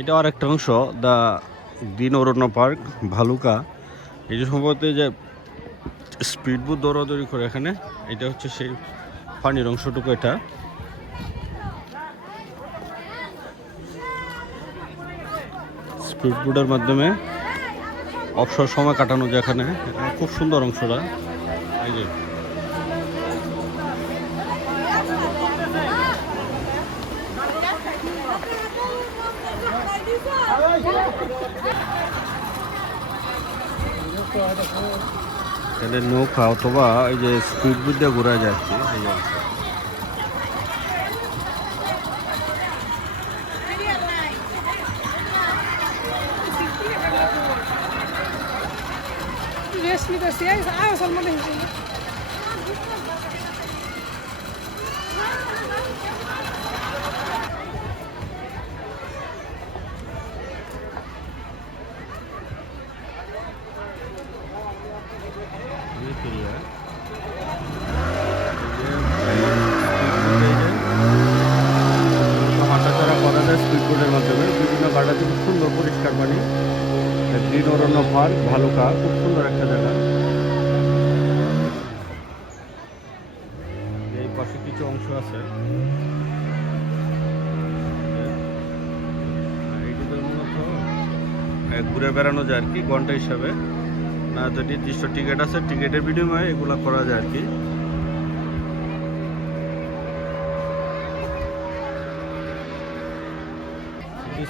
এটা আর একটা অংশ দা গ্রিন অরণ্য পার্ক ভালুকা। এই যে সম্ভবত যে স্পিডবোট দৌড়াদৌড়ি করে এখানে, এটা হচ্ছে সেই পানির অংশটুকু। এটা স্পিডবোটের মাধ্যমে অবসর সময় কাটানো যায় এখানে। খুব সুন্দর অংশটা। এই যে এখানে নৌকা অথবা এই যে স্পিডবোট দিয়ে ঘোরা যায় আর কি। হাঁটাচলা করা যায় স্পিডবোটের মাধ্যমে বিভিন্ন গাড়িতে। খুব সুন্দর পরিষ্কার পানি। গ্রিন অরণ্য পার্ক ভালুকা, খুব সুন্দর একটা জায়গা। এই পাশে কিছু অংশ আছে, এইটিতে মূলত ঘুরে বেড়ানো যায় আর কি ঘন্টা হিসাবে। না তো নির্দিষ্ট টিকিট আছে, টিকিটের বিনিময়ে এগুলা করা যায় আর কি।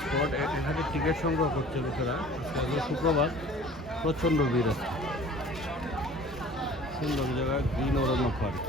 স্পট এখানে টিকিট সংগ্রহ করছে লোকেরা। শুক্রবার প্রচণ্ড ভিড় আছে। সুন্দর জায়গা গ্রিন অরণ্য পার্ক।